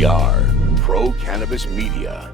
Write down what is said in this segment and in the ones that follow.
We are Pro Cannabis Media.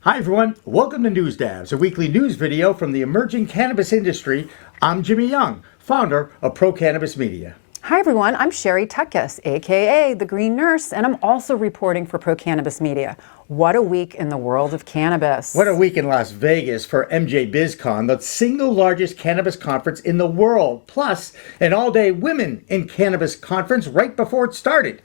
Hi everyone, welcome to News Dabs, a weekly news video from the emerging cannabis industry. I'm Jimmy Young, founder of Pro Cannabis Media. Hi everyone, I'm Sherry Tuckus, aka The Green Nurse, and I'm also reporting for Pro Cannabis Media. What a week in the world of cannabis. What a week in Las Vegas for MJBIZ Con, the single largest cannabis conference in the world, plus an all-day women in cannabis conference right before it started.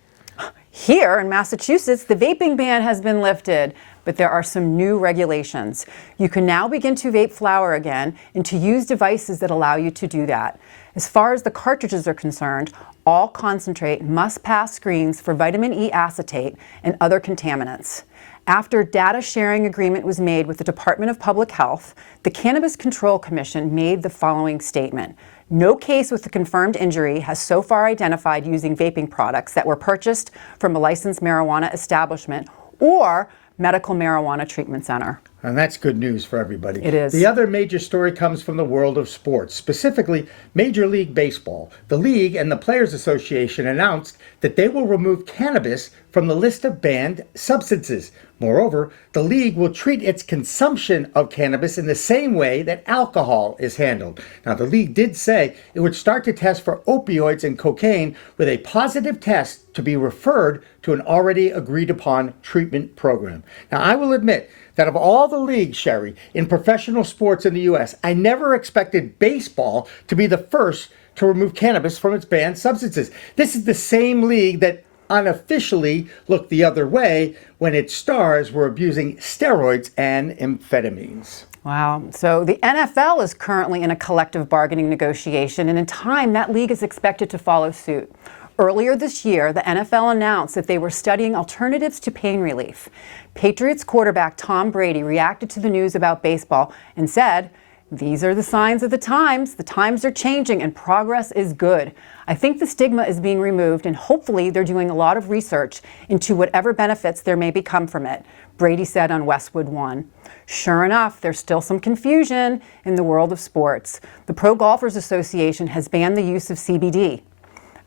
Here in Massachusetts, the vaping ban has been lifted, but there are some new regulations. You can now begin to vape flower again and to use devices that allow you to do that. As far as the cartridges are concerned, all concentrate must pass screens for vitamin E acetate and other contaminants. After data sharing agreement was made with the Department of Public Health, the Cannabis Control Commission made the following statement. No case with a confirmed injury has so far identified using vaping products that were purchased from a licensed marijuana establishment or medical marijuana treatment center. And that's good news for everybody. It is. The other major story comes from the world of sports, specifically Major League Baseball. The league and the Players Association announced that they will remove cannabis from the list of banned substances. Moreover, the league will treat its consumption of cannabis in the same way that alcohol is handled. Now, the league did say it would start to test for opioids and cocaine with a positive test to be referred to an already agreed upon treatment program. Now, I will admit that of all the leagues, Sherry, in professional sports in the U.S., I never expected baseball to be the first to remove cannabis from its banned substances. This is the same league that unofficially looked the other way when its stars were abusing steroids and amphetamines. Wow. So the NFL is currently in a collective bargaining negotiation, and in time, that league is expected to follow suit. Earlier this year, the NFL announced that they were studying alternatives to pain relief. Patriots quarterback Tom Brady reacted to the news about baseball and said, "These are the signs of the times. The times are changing and progress is good. I think the stigma is being removed and hopefully they're doing a lot of research into whatever benefits there may become from it," Brady said on Westwood One. Sure enough, there's still some confusion in the world of sports. The Pro Golfers Association has banned the use of CBD.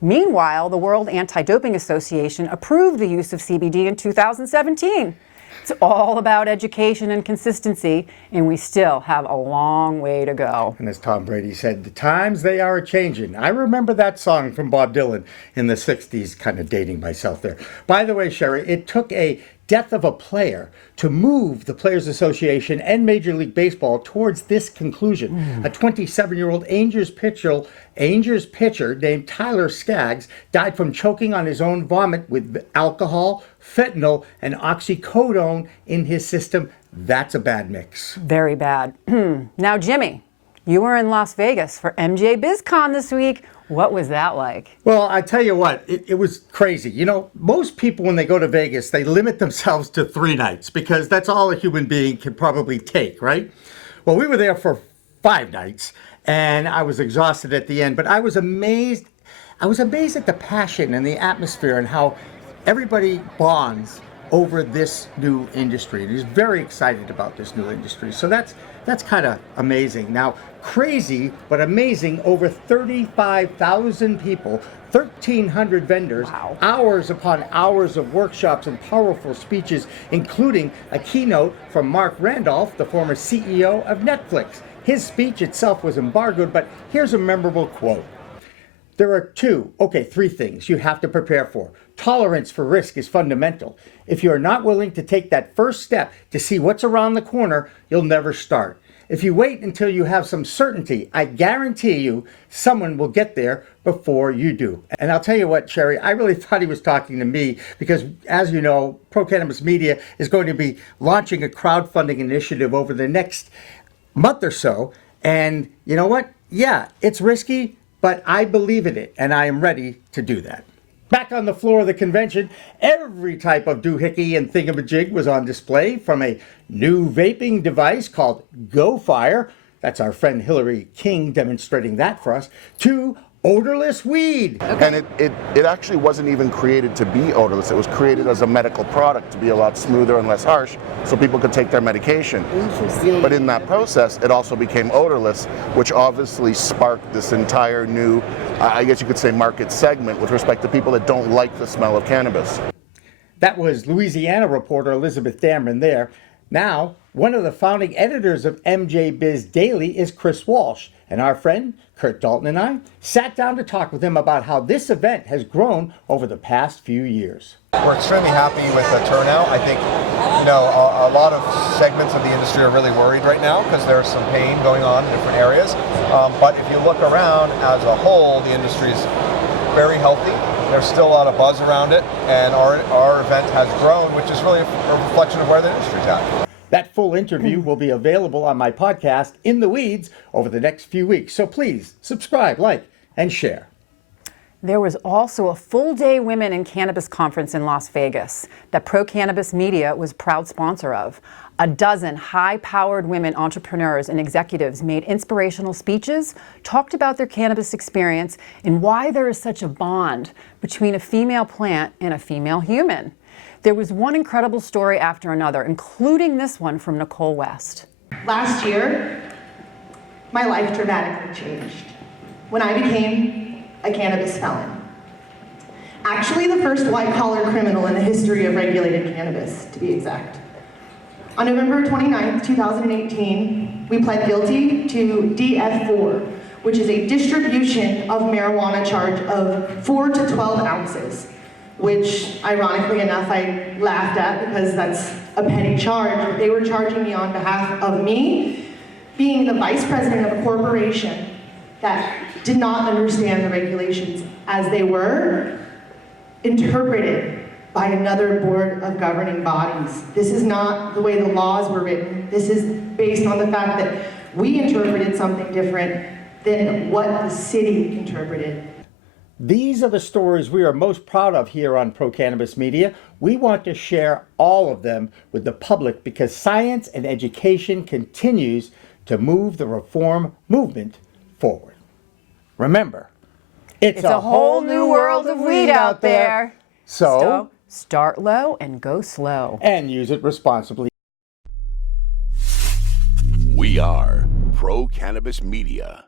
Meanwhile, the World Anti-Doping Association approved the use of CBD in 2017. It's all about education and consistency, and we still have a long way to go. And as Tom Brady said, the times they are a-changing. I remember that song from Bob Dylan in the 60s, kind of dating myself there. By the way, Sherry, it took a death of a player to move the Players Association and Major League Baseball towards this conclusion. A 27-year-old Angels pitcher named Tyler Skaggs died from choking on his own vomit with alcohol, fentanyl, and oxycodone in his system. That's a bad mix. Very bad. Now, Jimmy, you were in Las Vegas for MJBIZ Con this week. What was that like? Well, I tell you what, it was crazy. You know, most people when they go to Vegas, they limit themselves to 3 nights because that's all a human being can probably take, right? Well, we were there for 5 nights and I was exhausted at the end, but I was amazed. I was amazed at the passion and the atmosphere and how everybody bonds over this new industry. And he's very excited about this new industry. So that's kind of amazing. Now, crazy but amazing, over 35,000 people, 1,300 vendors, Wow. Hours upon hours of workshops and powerful speeches, including a keynote from Mark Randolph, the former CEO of Netflix. His speech itself was embargoed, but here's a memorable quote. There are 3 things you have to prepare for. Tolerance for risk is fundamental. If you are not willing to take that first step to see what's around the corner, you'll never start. If you wait until you have some certainty, I guarantee you someone will get there before you do. And I'll tell you what, Sherry, I really thought he was talking to me because, as you know, Pro Cannabis Media is going to be launching a crowdfunding initiative over the next month or so. And you know what? Yeah, it's risky, but I believe in it, and I am ready to do that. Back on the floor of the convention, every type of doohickey and thingamajig was on display, from a new vaping device called Go Fire, that's our friend Hillary King demonstrating that for us, to Odorless weed. And it actually wasn't even created to be odorless. It was created as a medical product to be a lot smoother and less harsh so people could take their medication. Interesting. But in that process, it also became odorless, which obviously sparked this entire new, I guess you could say, market segment with respect to people that don't like the smell of cannabis. That was Louisiana reporter Elizabeth Dameron there. Now, one of the founding editors of MJBIZ Daily is Chris Walsh, and our friend Kurt Dalton and I sat down to talk with him about how this event has grown over the past few years. We're extremely happy with the turnout. I think, a lot of segments of the industry are really worried right now because there's some pain going on in different areas. But if you look around as a whole, the industry is very healthy. There's still a lot of buzz around it, and our event has grown, which is really a reflection of where the industry's at. That full interview will be available on my podcast, In the Weeds, over the next few weeks. So please subscribe, like, and share. There was also a full-day Women in Cannabis conference in Las Vegas that Cannabis Media was proud sponsor of. A dozen high-powered women entrepreneurs and executives made inspirational speeches, talked about their cannabis experience, and why there is such a bond between a female plant and a female human. There was one incredible story after another, including this one from Nicole West. Last year, my life dramatically changed when I became a cannabis felon. Actually, the first white-collar criminal in the history of regulated cannabis, to be exact. On November 29th, 2018, we pled guilty to DF4, which is a distribution of marijuana charge of 4 to 12 ounces, which, ironically enough, I laughed at because that's a petty charge. But they were charging me on behalf of me, being the vice president of a corporation that did not understand the regulations as they were interpreted by another board of governing bodies. This is not the way the laws were written. This is based on the fact that we interpreted something different than what the city interpreted. These are the stories we are most proud of here on Cannabis Media. We want to share all of them with the public because science and education continues to move the reform movement forward. Remember, it's a whole new world of weed out there. So start low and go slow. And use it responsibly. We are Cannabis Media.